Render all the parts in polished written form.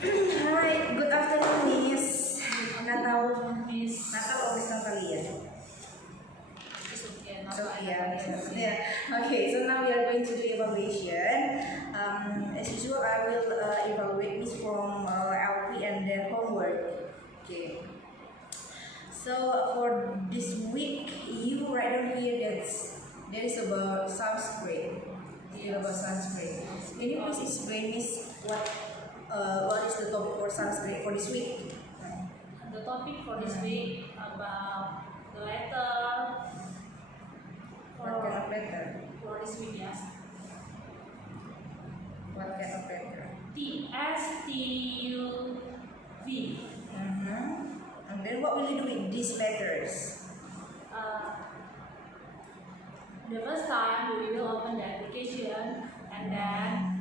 Hi, good afternoon, Miss. Natal. Miss. Natal or Miss Natalia? It's okay. So yeah. Okay, so now we are going to do evaluation. As usual, I will evaluate Miss from LP and their homework. Okay. So for this week, you write down here that there is about sunscreen. About sunscreen. Can you please explain Miss what is the topic for sunscreen for this week? The topic for this week about the letter What kind of letter? for this week, yes. What kind of letter? TSTUV. And then what will you do with these letters? The first time we will open the application and then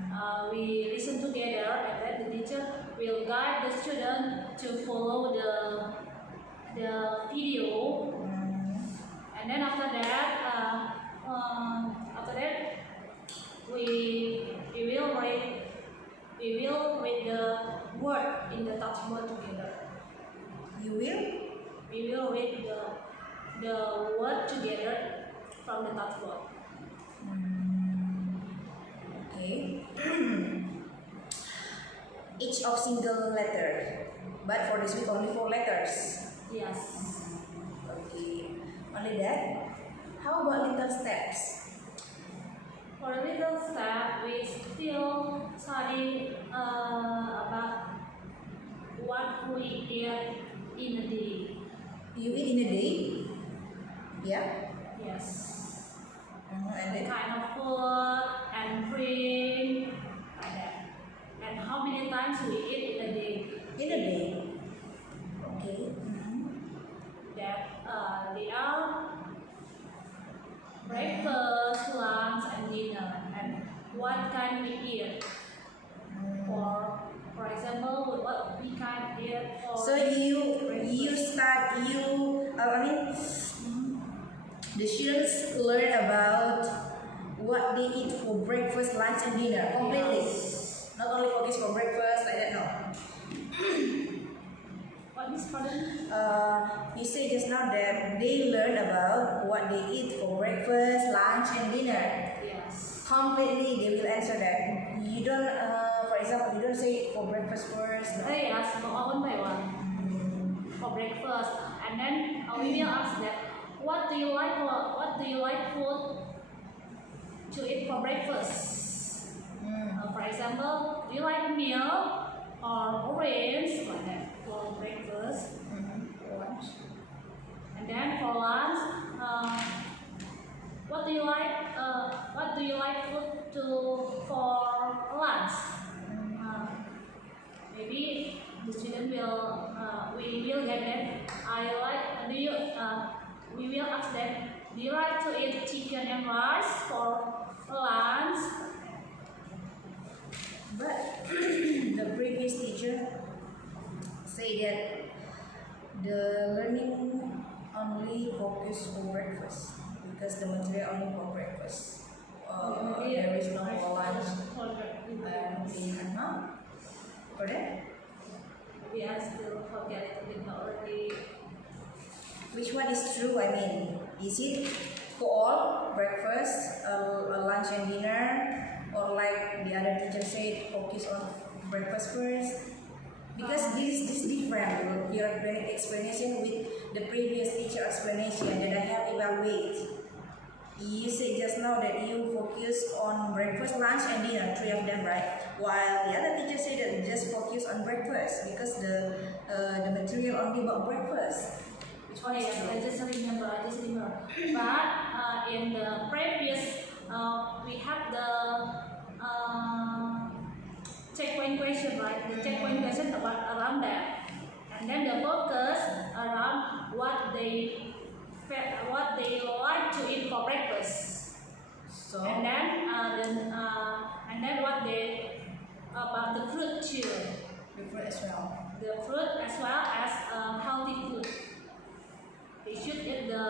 we listen together, and then the teacher will guide the student to follow the video. And then after that we will read the word in the touchboard together. You will? We will read the word together from the touchboard. Okay. Each of single letter, but for this week only 4 letters. Yes. Okay. Only that. How about little steps? For a little step, we still study about what we eat in a day. You eat in a day? Yeah. Yes. And The then kind of food and drink, like that. And how many times we eat in a day. in a day. Okay. That they are breakfast, lunch, and dinner, and what kind we eat. For example, what we can eat for. So the students learn about what they eat for breakfast, lunch, and dinner completely. Yes. Not only focus for breakfast like that. No. What is pardon? You say just now that they learn about what they eat for breakfast, lunch, and dinner. Yes. Completely, they will answer that. You don't, for example, you don't say for breakfast first. No. Yes, one by one for breakfast, and then we will ask that what do you like food to eat for breakfast? For example, do you like milk or orange like that for breakfast? Lunch. And then for lunch, what do you like food for lunch? Maybe the student will we will get that we will ask them, do you like to eat chicken and rice for lunch? But the previous teacher say that the learning only focus for breakfast because the material only for breakfast. There is no for lunch and dinner. Huh? For that? We are still forget a bit already. Which one is true? I mean, is it for all breakfast, lunch and dinner, or like the other teacher said, focus on breakfast first? Because this is different. Your explanation with the previous teacher explanation that I have evaluated. You said just now that you focus on breakfast, lunch, and dinner, 3 of them, right? While the other teacher said that just focus on breakfast because the material only about breakfast. Which one is true? I just remember. But in the previous, we have the checkpoint question, right? The checkpoint question about around that, and then the focus around what they like to eat for breakfast. So And then what they about the fruit too. the fruit as well. The fruit as well as healthy food. They should eat the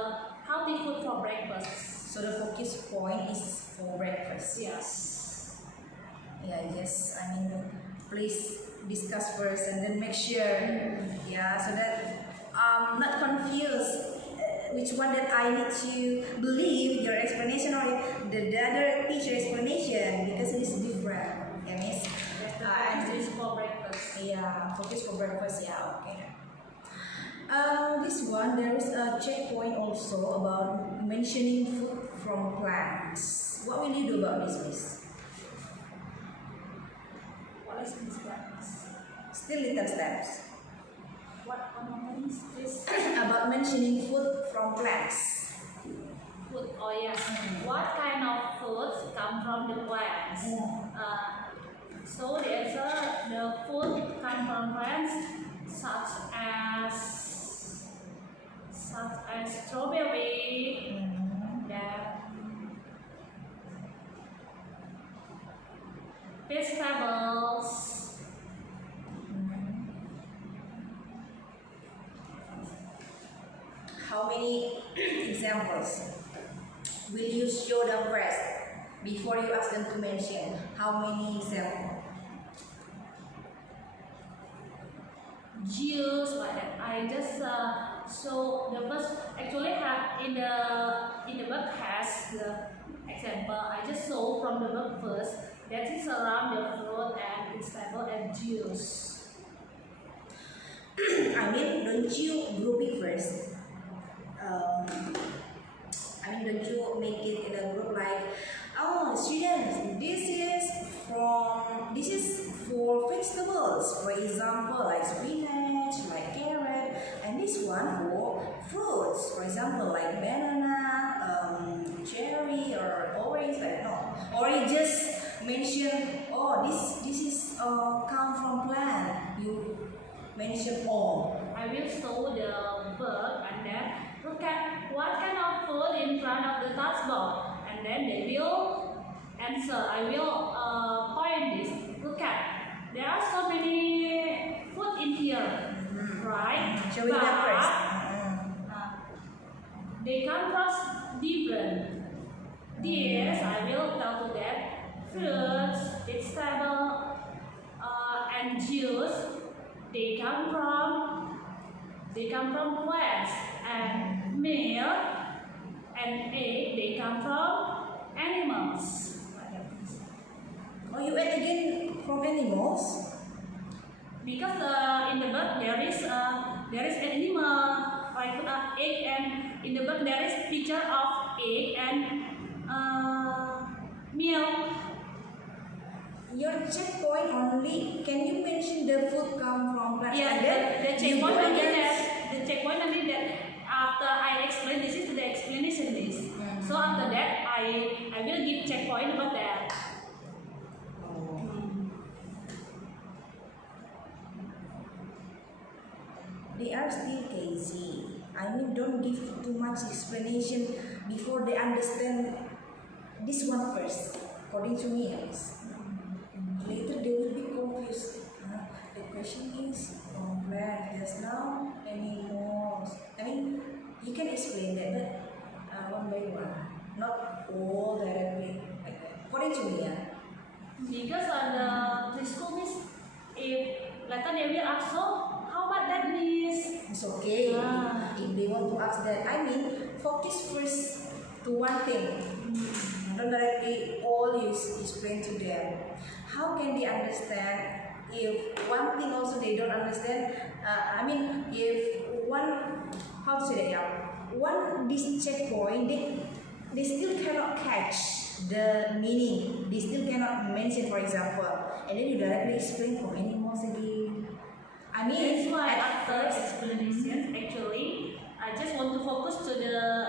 healthy food for breakfast. So the focus point is for breakfast. Yes. Yeah, yes. I mean, please discuss first and then make sure, yeah, so that I'm not confused which one that I need to believe your explanation or the other teacher explanation, because it is different. Yeah, miss. And this is for breakfast. Yeah, focus for breakfast. Yeah, okay. This one, there is a checkpoint also about mentioning food from plants. What will you do about this, miss? What is this plants? Still little steps. What is this? About mentioning food from plants. Food. Oh yes. What kind of foods come from the plants? So the answer, the food come from plants such as strawberry, vegetables, How many examples will you show them first before you ask them to mention? How many examples? juice like that. I just so the first actually have in the book has the example. I just saw from the book first that is around the fruit and vegetable and juice. I mean, don't you group it first? Don't you make it in a group like, oh, students, this is for vegetables. For example, like spinach, like carrot, and this one for fruits. For example, like banana, cherry, or orange. Like no, or you just mention, oh, this is come from plant. You mention all. I will show the bird and then look at what kind of food in front of the touchboard and then they will answer. I will point this. Look at, there are so many food in here, right? Showing them first. They come from different. Yes, I will tell to that fruits, vegetable, and juice. They come from plants, and milk and egg. They come from animals. Oh, you add again from animals? Because in the book there is an animal like egg, and in the book there is picture of egg and milk. Your checkpoint only. Can you mention the food come from plants? Yes, the checkpoint only that. The checkpoint only that. After I explain, this is the explanation list. So after that, I will give checkpoint about that. They are still crazy. I mean, don't give too much explanation before they understand this one first. According to me, yes. Later they will be confused. The question is from plant. There's now animals. I mean, you can explain that, but one by one, not all directly like that. According to me, yeah. Because on the preschool is, if later they will ask, so how about that means? It's okay if they want to ask that. I mean, focus first to one thing. Don't directly all you explain to them. How can they understand if one thing also they don't understand? If one, how to say that? Yeah, one this checkpoint they still cannot catch the meaning. They still cannot mention, for example, and then you directly explain from animals again. I mean, That's why at after first, explanation, actually, I just want to focus to the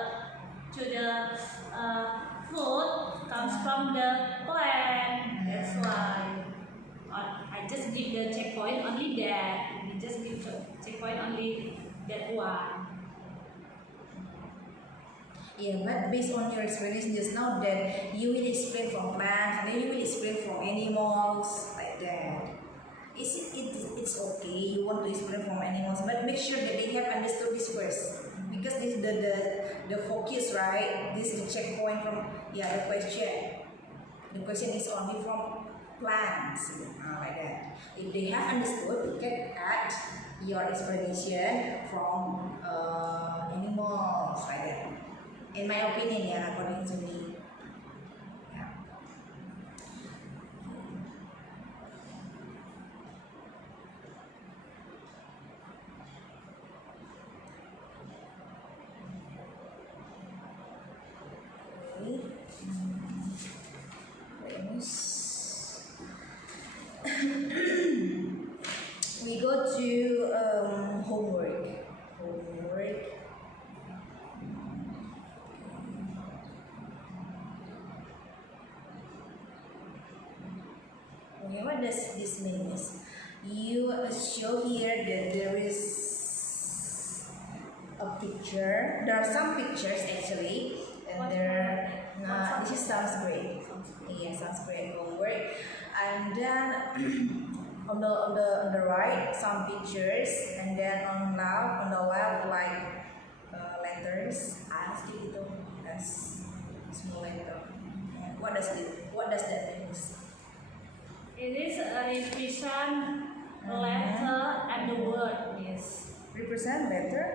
food comes from the plant. That's why I just give the checkpoint only that. I just give the checkpoint only that one. yeah, but based on your explanation just now, that you will explain from plants and then you will explain from animals like that. It's okay. You want to explain from animals, but make sure that they have understood this first, because this is the focus, right? This is the checkpoint from the question. The question is only from plants, like that. If they have understood, you can add your explanation from animals, like that. In my opinion, yeah, according to me. Yeah. Okay. We go to homework. Homework. Okay, what does this mean? You show here that there is a picture. There are some pictures actually, and there. This is sounds great. Yeah, sounds great. Homework, and then on the right some pictures, and then on the left like letters. I ask it as small letter. What does that mean? It is represent letter and the word. Yes. Represent letter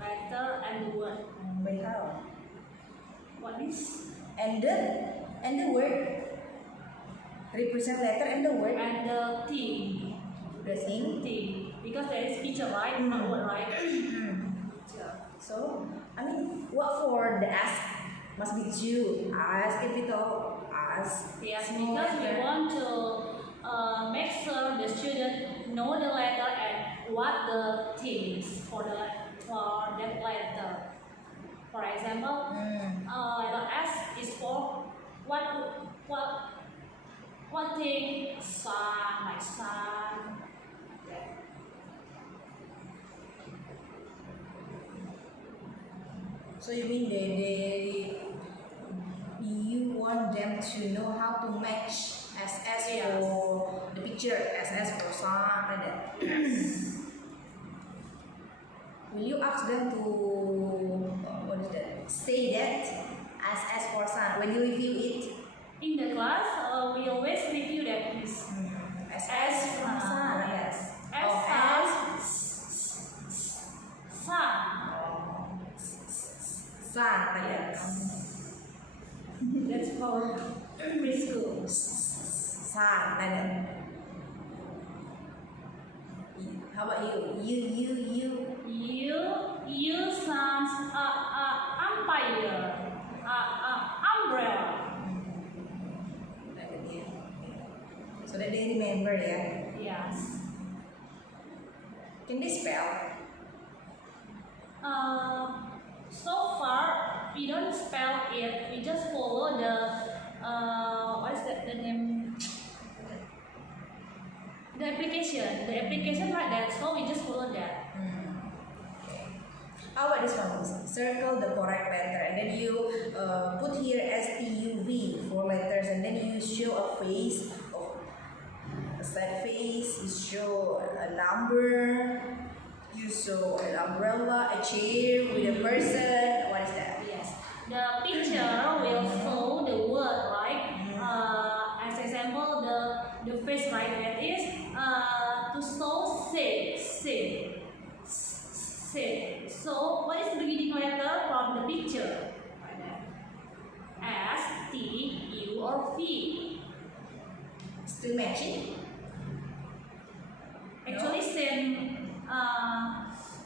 And the word. by how? What is? And the word. Represent letter and the word. And the thing. The thing. Thing. Because there is picture, right? Not word, right? So, I mean, what for the ask must be two. Ask capital. Ask. Yes, small because we letter. want to make sure the student know the letter and what the things for that letter. For example, letter S is for what thing? Sun, like sun. Yeah. So you mean you want them to know how to match SS Yes. for the picture, SS for sun, like that. Will you ask them to say that SS for sun when you review it? In the class, we always review that is SS for sun, yes. as sun. Sun, like that. That's for preschool. Sun, like that. How about you? You sounds umpire, umbrella. Like that, yeah. So that they remember, yeah. Yes. Can they spell? So far we don't spell it. We just follow the what is that the name? The application. The application like that. So we just follow that. Okay. How about this one? Circle the correct letter, and then you put here STUV for letters, and then you show a face of a sad face. You show a number. You show an umbrella, a chair with a person. What is that? Yes. The picture will show the word, right? As example, the face right that is to show say. So what is the beginning letter from the picture? S, T, U, or V. Still matching? Actually, same.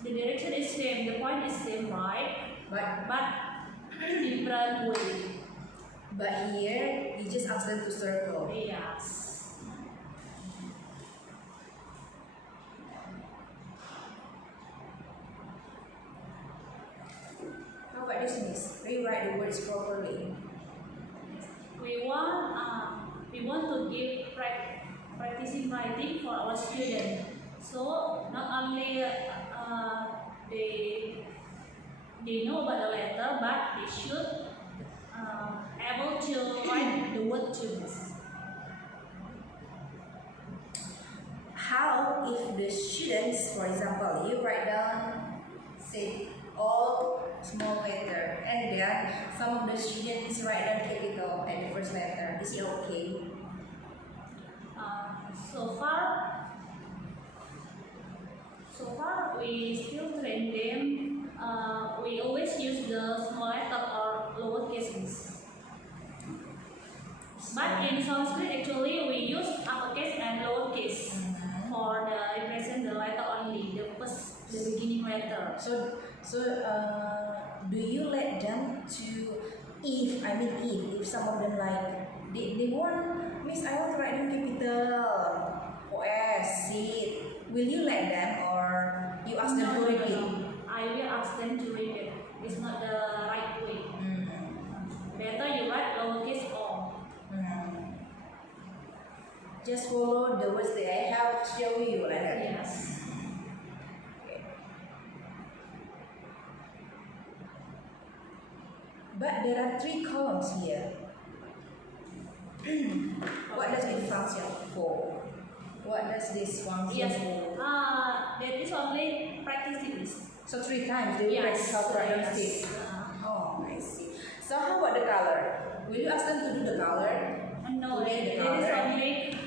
The direction is same. The point is same, right? But different way. But here you just ask them to circle. Yes. How about this, Miss? Rewrite the words properly. We want to give practicing writing for our students. So not only they know about the letter, but they should able to write the word too. How if the students, for example, you write down, say all small letter, and then some of the students write down capital at the first letter. Is it okay? So far we still train them. We always use the small letter or lower cases. But in Sanskrit actually we use uppercase and lowercase for the represent the letter only, the beginning letter. Do you let them to, if some of them like they want, Miss, I want to write them capital OS, C, will you let them or you ask them to repeat? No. I will ask them to repeat. It's not the right way. Better you write lowercase o. Just follow the words that I have show you like that. Yes. Okay. But there are 3 columns here. What does it function for? What does this function Yes. for? That is only practice. So 3 times they will practice how to write those things. Oh, I see. So how about the color? Will you ask them to do the color? No, To that make the is color? only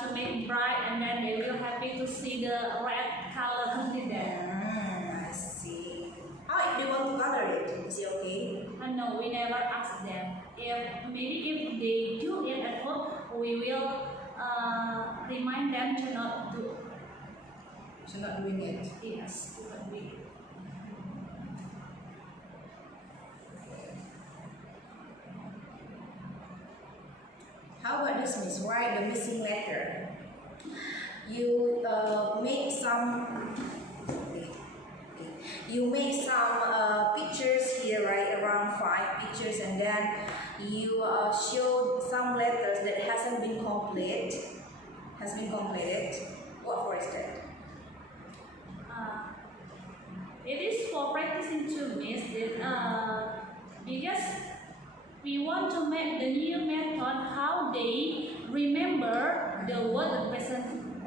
to make bright, and then they will happy to see the red color in there. I see. How if they want to color it? Is it okay? No, we never ask them. If they do it at home, we will remind them to not do. So not doing it. Yes, to not do it. How about this, Miss? Write the missing letter. You make some. You make some pictures here, right? Around 5 pictures, and then you show some letters that hasn't been completed. Has been completed. What for is that? It is for practicing too, Miss. Because we want to make the new method how they remember the word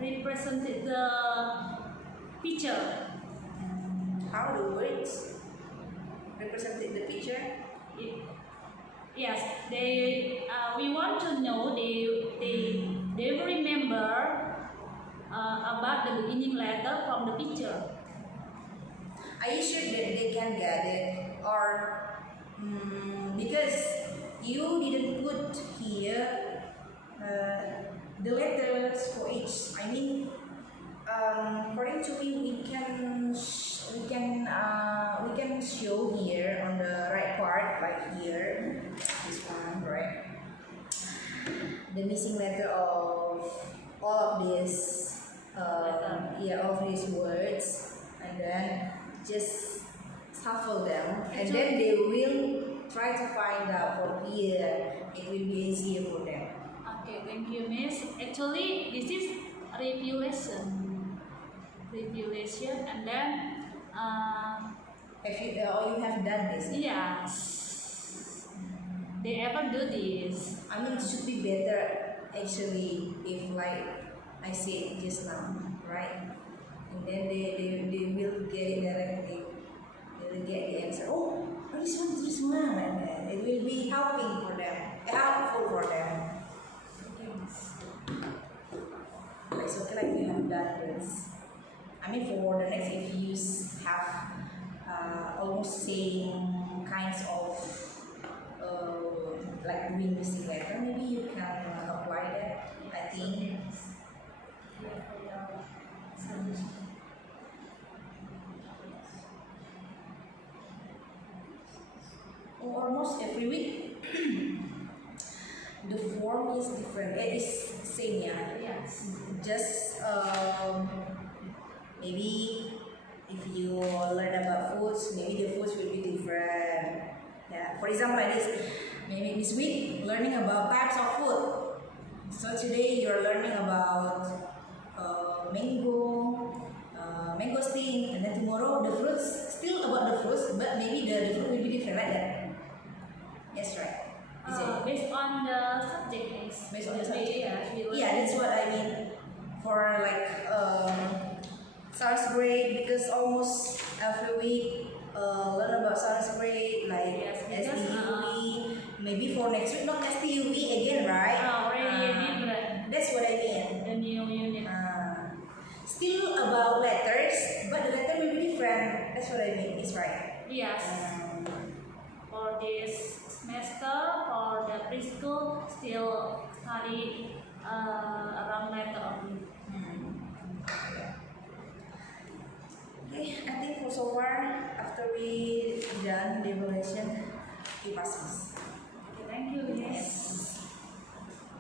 represented the picture. How the words represented the picture? Yes, we want to know they remember about the beginning letter from the picture. Are you sure that they can get it, or because you didn't put here the letters for each? I mean, according to me, we can show here on the right part, like here, this one, right? The missing letter of all of these, all of these words, and then just shuffle them, and then they will try to find out from here. It will be easier for them. Okay, thank you, Miss. Actually, this is review lesson, and then Have you or you have done this? yes, they ever do this. I mean, it should be better actually if, like I said just now, right? And then they will get it directly. They will get the answer. Oh, this one, and it will be helpful for them. Yes. It's okay, like you have done this. I mean, for the next, if you have almost same kinds of like doing missing letter, maybe you can apply that. I think. Almost every week, the form is different. It is same, yeah. Yes. Just maybe if you learn about foods, maybe the foods will be different. Yeah. For example, like this. Maybe this week learning about types of food. So today you are learning about mango, mangosteen, and then tomorrow the fruits, still about the fruits, but maybe the fruit will be different like that. Yes, right. Is it? Based on the subject, yes. Based on the subject? Yeah, That's what I mean. For like science grade, because almost every week learn about science grade, like Yes, STUV. Maybe for next week not STUV again, right? already different. That's what I mean. The new still about letters, but the letter will be different. That's what I mean. It's right. Yes. For this semester, for the preschool, still study around letter only. Okay, I think for so far, after we done the evaluation, we pass this.